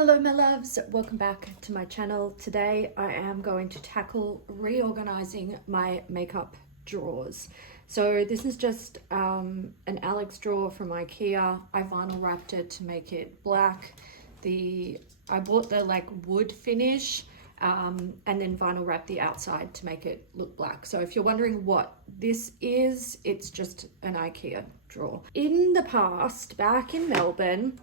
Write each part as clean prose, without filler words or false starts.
Hello my loves, welcome back to my channel. Today I am going to tackle reorganizing my makeup drawers. So this is just an Alex drawer from IKEA. I vinyl wrapped it to make it black. I bought the like wood finish and then vinyl wrapped the outside to make it look black. So if you're wondering what this is, it's just an IKEA drawer. In the past, back in Melbourne,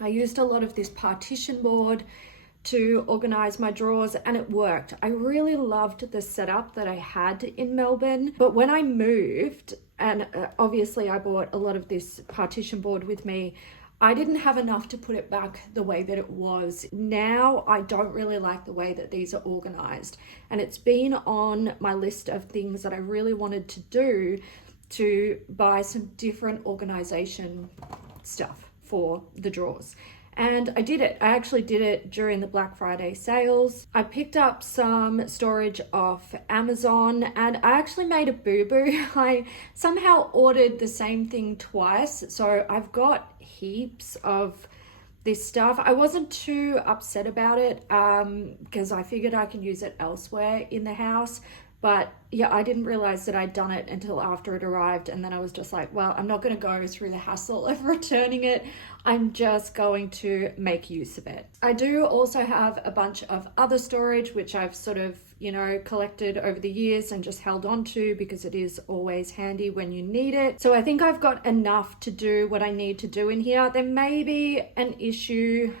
I used a lot of this partition board to organize my drawers and it worked. I really loved the setup that I had in Melbourne, but when I moved, and obviously I bought a lot of this partition board with me, I didn't have enough to put it back the way that it was. Now I don't really like the way that these are organized, and it's been on my list of things that I really wanted to do, to buy some different organization stuff for the drawers. And I did it. I actually did it during the Black Friday sales. I picked up some storage off Amazon and I actually made a boo-boo. I somehow ordered the same thing twice. So I've got heaps of this stuff. I wasn't too upset about it because I figured I could use it elsewhere in the house. But yeah, I didn't realize that I'd done it until after it arrived. And then I was just like, well, I'm not going to go through the hassle of returning it. I'm just going to make use of it. I do also have a bunch of other storage, which I've sort of, collected over the years and just held on to because it is always handy when you need it. So I think I've got enough to do what I need to do in here. There may be an issue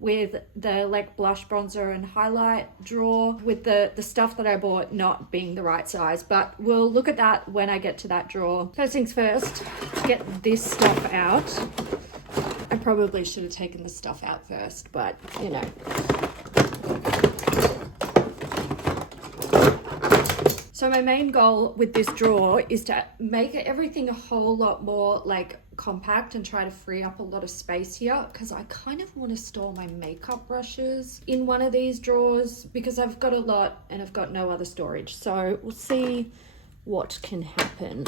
with the like blush, bronzer and highlight drawer with the stuff that I bought not being the right size, but we'll look at that when I get to that drawer. First things first, get this stuff out. I probably should have taken the stuff out first, but So my main goal with this drawer is to make everything a whole lot more like compact and try to free up a lot of space here, because I kind of want to store my makeup brushes in one of these drawers because I've got a lot and I've got no other storage. So we'll see what can happen.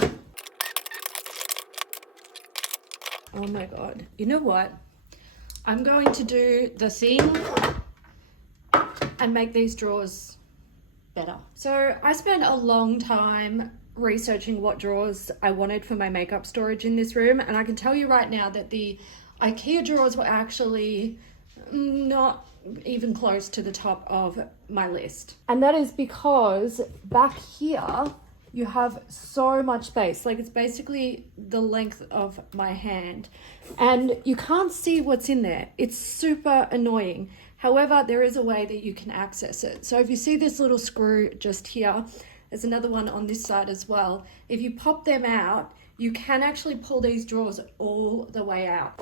Oh my God. You know what? I'm going to do the thing and make these drawers better. So I spent a long time researching what drawers I wanted for my makeup storage in this room, and I can tell you right now that the IKEA drawers were actually not even close to the top of my list. And that is because back here you have so much space. Like, it's basically the length of my hand and you can't see what's in there. It's super annoying. However, there is a way that you can access it. So if you see this little screw just here, there's another one on this side as well. If you pop them out, you can actually pull these drawers all the way out.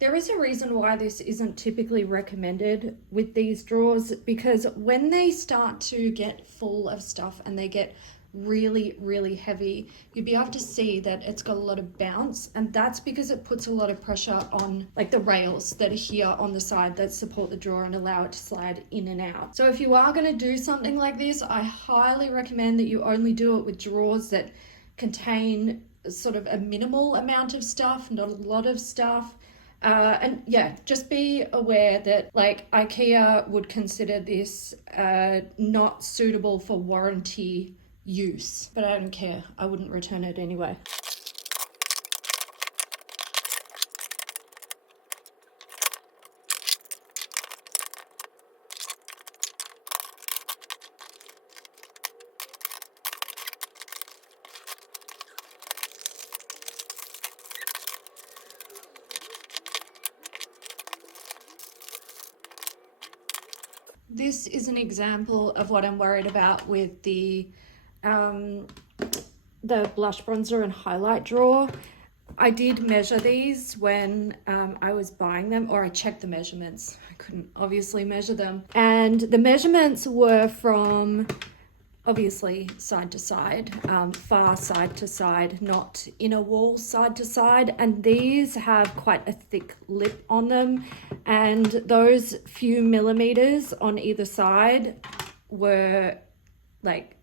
There is a reason why this isn't typically recommended with these drawers, because when they start to get full of stuff and they get really, really heavy, you'll be able to see that it's got a lot of bounce, and that's because it puts a lot of pressure on like the rails that are here on the side that support the drawer and allow it to slide in and out. So if you are going to do something like this, I highly recommend that you only do it with drawers that contain sort of a minimal amount of stuff, not a lot of stuff. And yeah, just be aware that like IKEA would consider this not suitable for warranty use, but I don't care. I wouldn't return it anyway. This is an example of what I'm worried about with the blush, bronzer and highlight drawer. I did measure these when I was buying them, or I checked the measurements. I couldn't obviously measure them. And the measurements were from obviously side to side, far side to side, not inner wall side to side. And these have quite a thick lip on them. And those few millimeters on either side were like,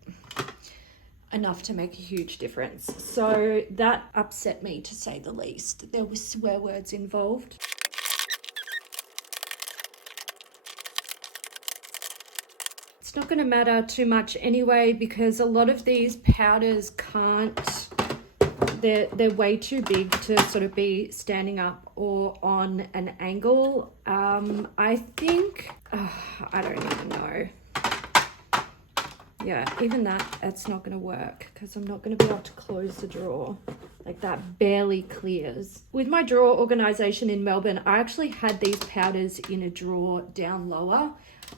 enough to make a huge difference. So that upset me, to say the least. There were swear words involved. It's not going to matter too much anyway, because a lot of these powders can't, they're way too big to sort of be standing up or on an angle. I think, I don't even know. Yeah, even that's not going to work, because I'm not going to be able to close the drawer. Like, that barely clears. With my drawer organization in Melbourne, I actually had these powders in a drawer down lower.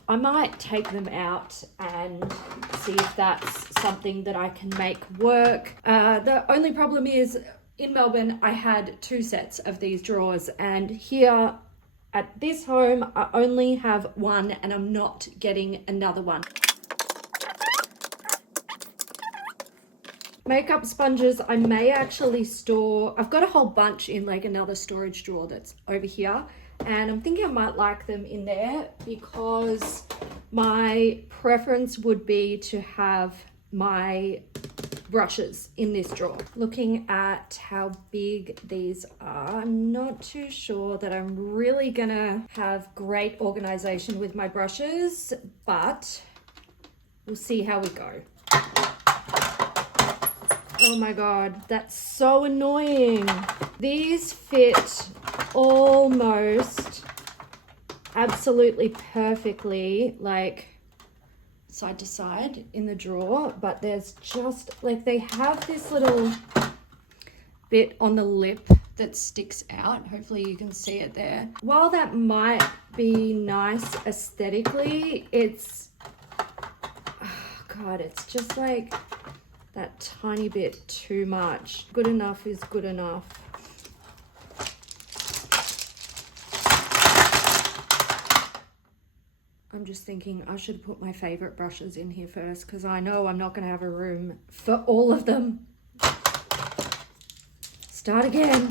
I might take them out and see if that's something that I can make work. The only problem is, in Melbourne, I had 2 sets of these drawers, and here at this home, I only have one, and I'm not getting another one. Makeup sponges, I may actually store. I've got a whole bunch in like another storage drawer that's over here, and I'm thinking I might like them in there, because my preference would be to have my brushes in this drawer. Looking at how big these are, I'm not too sure that I'm really gonna have great organization with my brushes, but we'll see how we go. Oh my God, that's so annoying. These fit almost absolutely perfectly, like side to side in the drawer, but there's just like, they have this little bit on the lip that sticks out. Hopefully you can see it there. While that might be nice aesthetically, it's, oh God, it's just like that tiny bit too much. Good enough is good enough. I'm just thinking I should put my favorite brushes in here first, because I know I'm not going to have a room for all of them. Start again.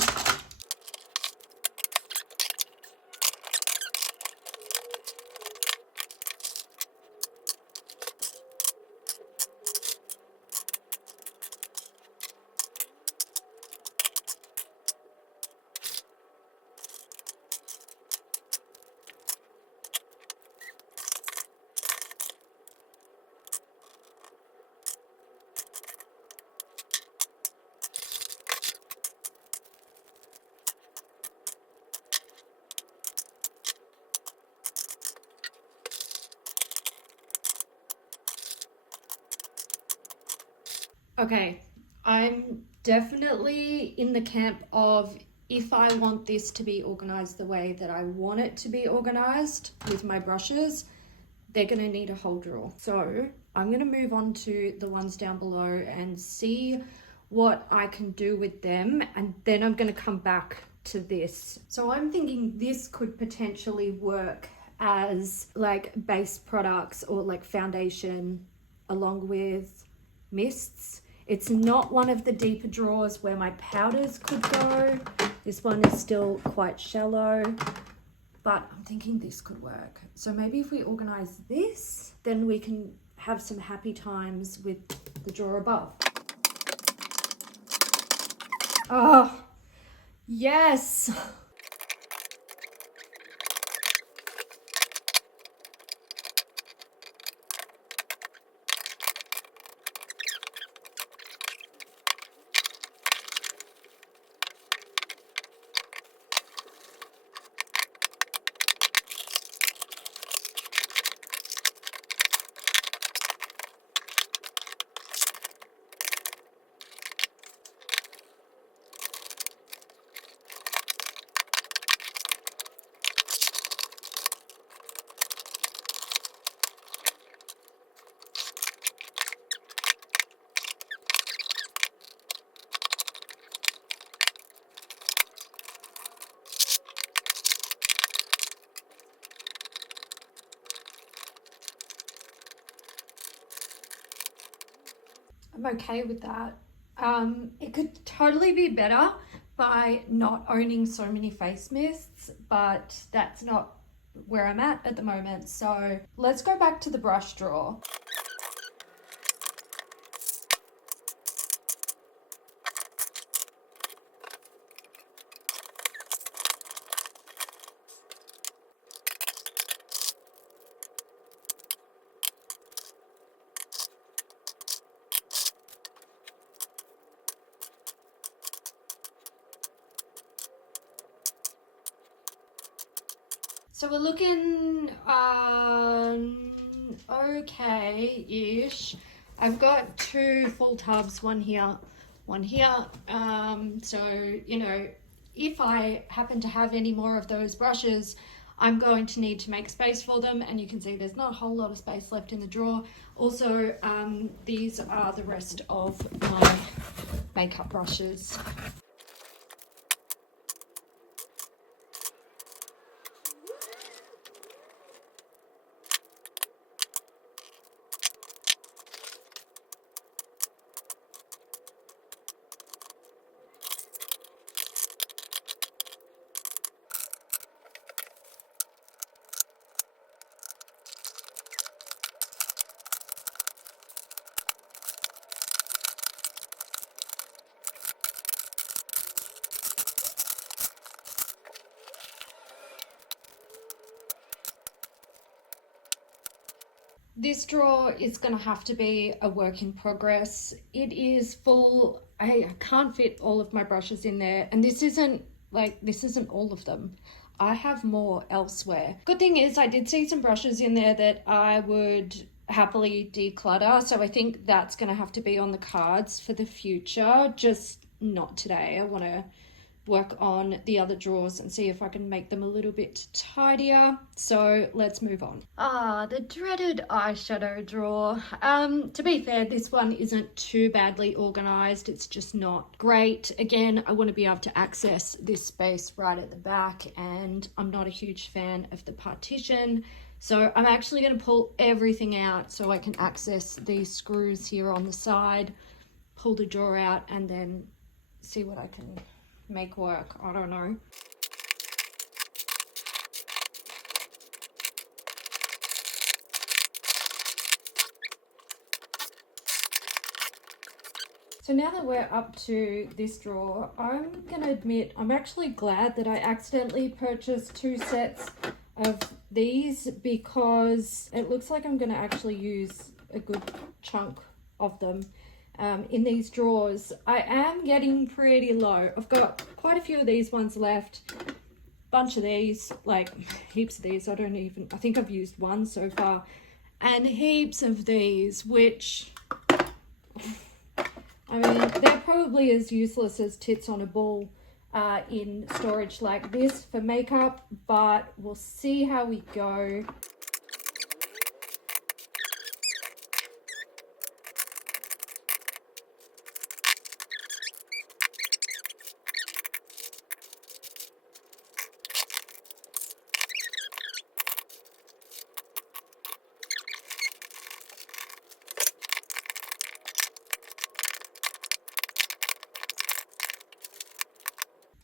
Okay, I'm definitely in the camp of, if I want this to be organized the way that I want it to be organized with my brushes, they're going to need a whole drawer. So I'm going to move on to the ones down below and see what I can do with them, and then I'm going to come back to this. So I'm thinking this could potentially work as like base products or like foundation along with mists. It's not one of the deeper drawers where my powders could go. This one is still quite shallow, but I'm thinking this could work. So maybe if we organize this, then we can have some happy times with the drawer above. Oh, yes. I'm okay with that. It could totally be better by not owning so many face mists, but that's not where I'm at the moment. So let's go back to the brush drawer. So we're looking okay-ish. I've got 2 full tubs, one here, one here. So, you know, if I happen to have any more of those brushes, I'm going to need to make space for them, and you can see there's not a whole lot of space left in the drawer. Also, these are the rest of my makeup brushes. This drawer is going to have to be a work in progress. It is full. I can't fit all of my brushes in there, and this isn't all of them. I have more elsewhere. Good thing is I did see some brushes in there that I would happily declutter, so I think that's going to have to be on the cards for the future, just not today. I want to work on the other drawers and see if I can make them a little bit tidier. So let's move on. The dreaded eyeshadow drawer. To be fair, this one isn't too badly organized. It's just not great. Again, I want to be able to access this space right at the back, and I'm not a huge fan of the partition. So I'm actually going to pull everything out so I can access these screws here on the side, pull the drawer out, and then see what I can make work. I don't know. So now that we're up to this drawer, I'm gonna admit I'm actually glad that I accidentally purchased 2 sets of these, because it looks like I'm gonna actually use a good chunk of them in these drawers. I am getting pretty low. I've got quite a few of these ones left, bunch of these, like heaps of these. I think I've used 1 so far, and heaps of these, which I mean, they're probably as useless as tits on a ball in storage like this for makeup, but we'll see how we go.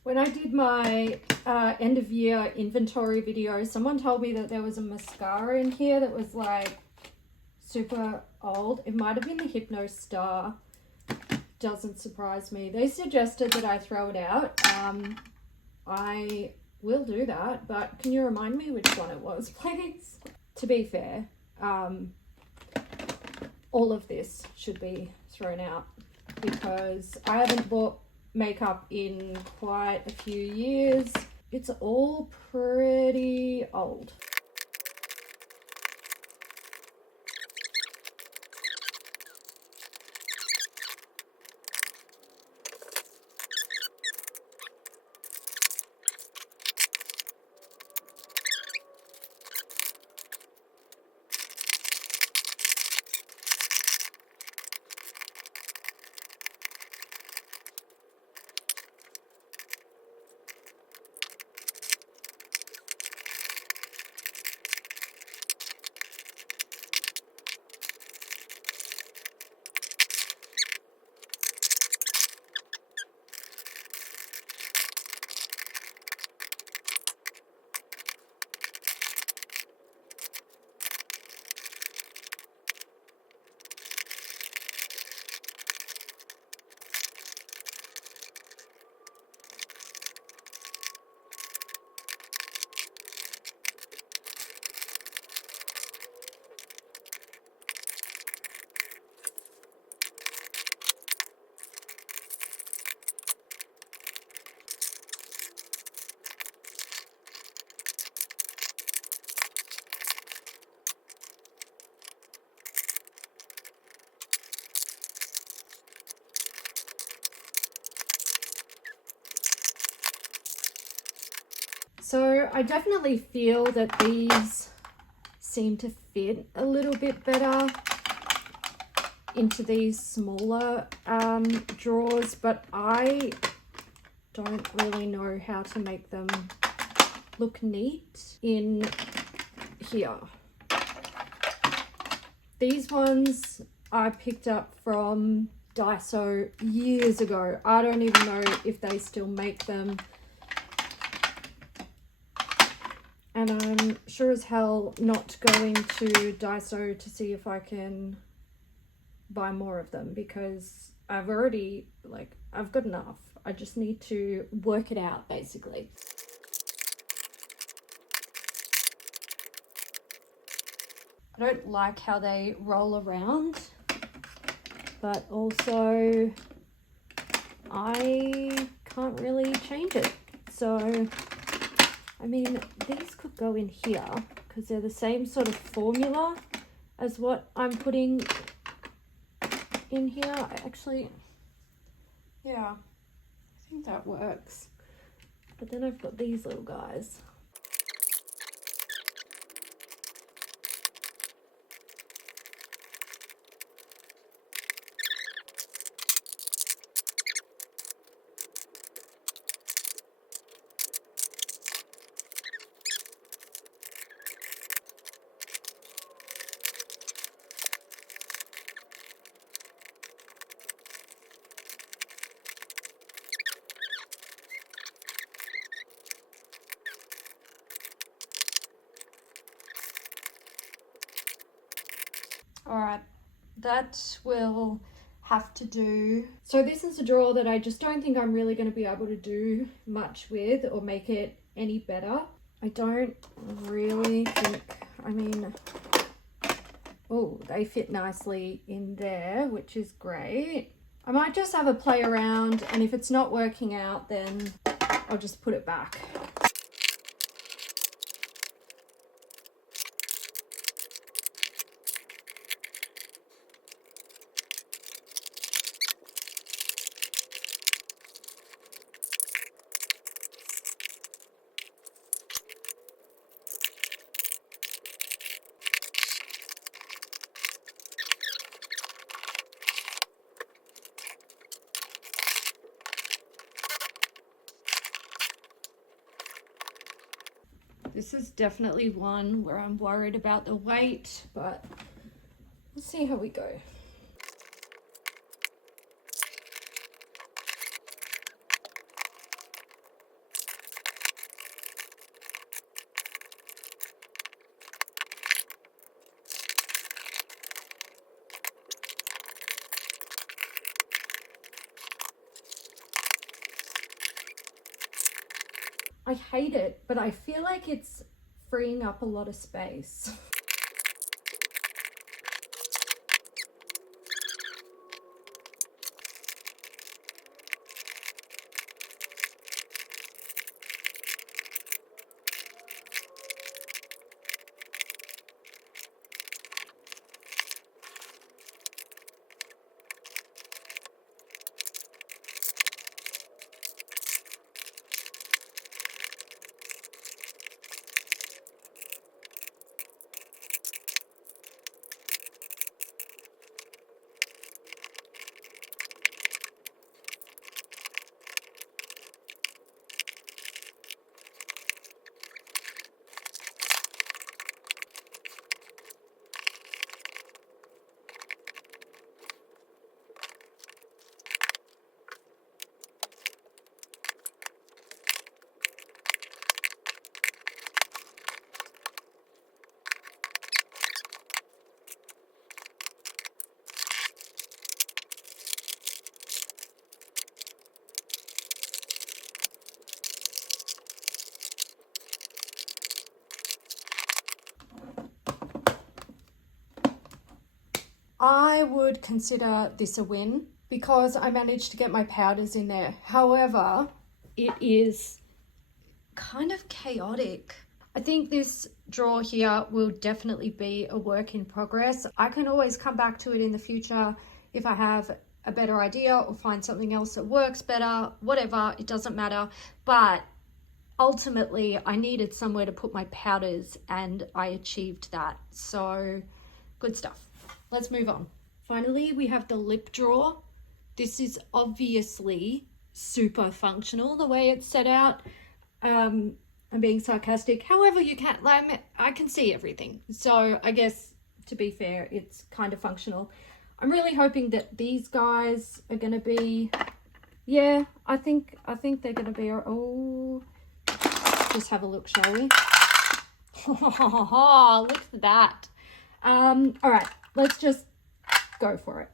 When I did my end of year inventory video, someone told me that there was a mascara in here that was like super old. It might have been the Hypno Star. Doesn't surprise me. They suggested that I throw it out. I will do that, but can you remind me which one it was, please? To be fair, all of this should be thrown out because I haven't bought makeup in quite a few years. It's all pretty old. So I definitely feel that these seem to fit a little bit better into these smaller drawers, but I don't really know how to make them look neat in here. These ones I picked up from Daiso years ago. I don't even know if they still make them. And I'm sure as hell not going to Daiso to see if I can buy more of them, because I've already, like, I've got enough. I just need to work it out, basically. I don't like how they roll around, but also I can't really change it. So, I mean, these could go in here because they're the same sort of formula as what I'm putting in here. Actually, yeah, I think that works. But then I've got these little guys. All right, that will have to do. So this is a drawer that I just don't think I'm really going to be able to do much with or make it any better. I don't really think, I mean, oh, they fit nicely in there, which is great. I might just have a play around, and if it's not working out, then I'll just put it back. This is definitely one where I'm worried about the weight, but we'll see how we go. I hate it, but I feel like it's freeing up a lot of space. I would consider this a win because I managed to get my powders in there. However, it is kind of chaotic. I think this drawer here will definitely be a work in progress. I can always come back to it in the future if I have a better idea or find something else that works better, whatever, it doesn't matter. But ultimately I needed somewhere to put my powders and I achieved that. So good stuff. Let's move on. Finally, we have the lip drawer. This is obviously super functional the way it's set out. I'm being sarcastic. However, you can't, like, I can see everything. So I guess, to be fair, it's kind of functional. I'm really hoping that these guys are going to be, yeah, I think they're going to be, oh, just have a look, shall we? Oh, look at that. All right, let's just go for it.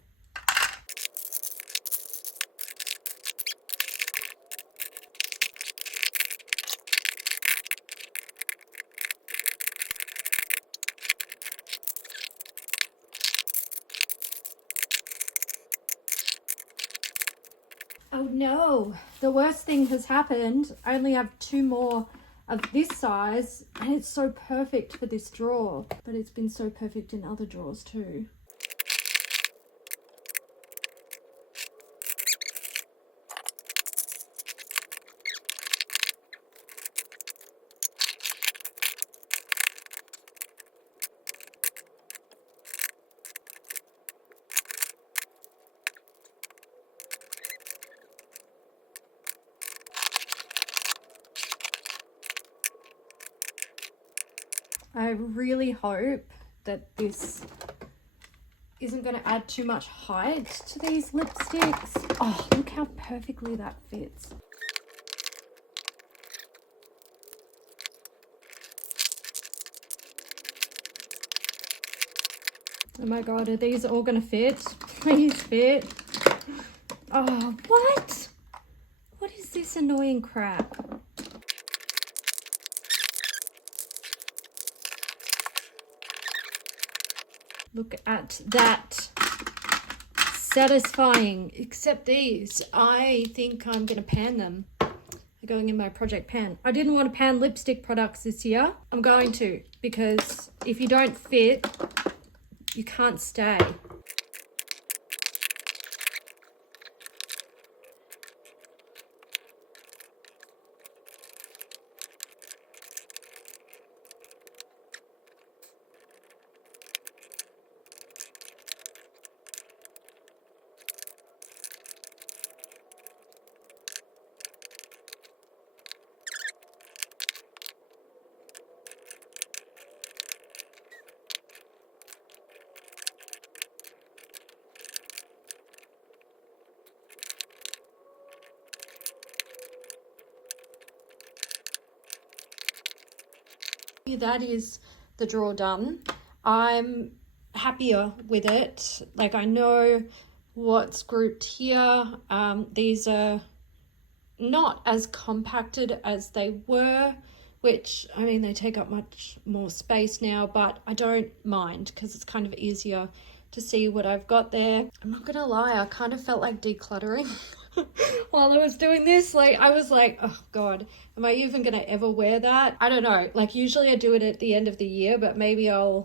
Oh no, the worst thing has happened. I only have 2 more of this size and it's so perfect for this drawer, but it's been so perfect in other drawers too. I really hope that this isn't going to add too much height to these lipsticks. Oh, look how perfectly that fits. Oh my god, are these all going to fit? Please fit. Oh, what? What is this annoying crap? Look at that. Satisfying. Except these, I think I'm going to pan them. They're going in my project pan. I didn't want to pan lipstick products this year. I'm going to, because if you don't fit, you can't stay. That is the drawer done. I'm happier with it. Like, I know what's grouped here. These are not as compacted as they were, which, I mean, they take up much more space now, but I don't mind because it's kind of easier to see what I've got there. I'm not gonna lie, I kind of felt like decluttering while I was doing this. Like, I was like, oh god, am I even gonna ever wear that? I don't know. Like, usually I do it at the end of the year, but maybe I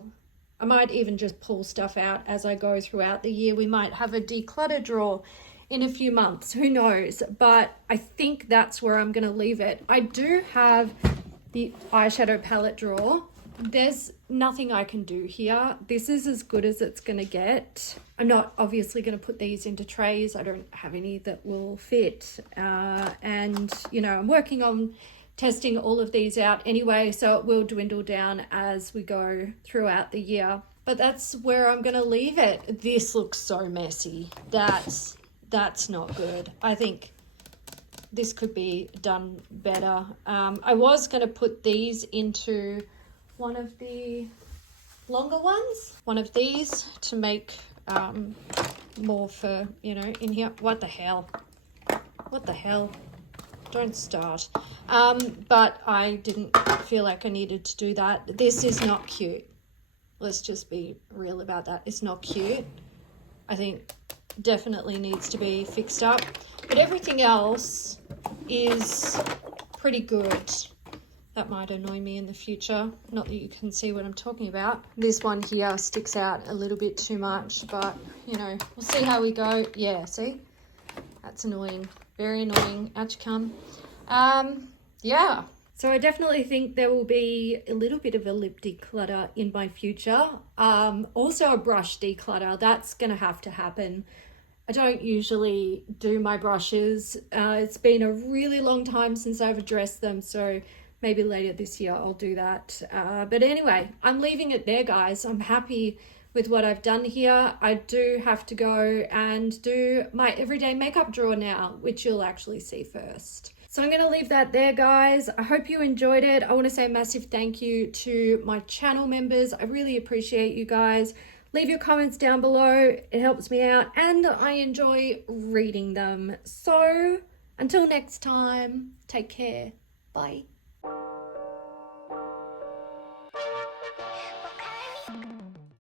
might even just pull stuff out as I go throughout the year. We might have a declutter drawer in a few months, who knows? But I think that's where I'm gonna leave it. I do have the eyeshadow palette drawer. There's nothing I can do here. This is as good as it's gonna get. I'm not obviously gonna put these into trays. I don't have any that will fit. And, you know, I'm working on testing all of these out anyway, so it will dwindle down as we go throughout the year. But that's where I'm gonna leave it. This looks so messy. That's not good. I think this could be done better. I was going to put these into one of the longer ones, one of these, to make more for, you know, in here. What the hell? What the hell? Don't start. But I didn't feel like I needed to do that. This is not cute. Let's just be real about that. It's not cute. I think definitely needs to be fixed up, but everything else is pretty good. That might annoy me in the future, not that you can see what I'm talking about. This one here sticks out a little bit too much, but you know, we'll see how we go. Yeah, see, that's annoying, very annoying. Out you come. Yeah, So I definitely think there will be a little bit of a lip declutter in my future. Also a brush declutter, that's gonna have to happen. I don't usually do my brushes. It's been a really long time since I've addressed them, so maybe later this year I'll do that. But anyway, I'm leaving it there, guys. I'm happy with what I've done here. I do have to go and do my everyday makeup drawer now, which you'll actually see first. So I'm going to leave that there, guys. I hope you enjoyed it. I want to say a massive thank you to my channel members. I really appreciate you guys. Leave your comments down below. It helps me out and I enjoy reading them. So until next time, take care. Bye.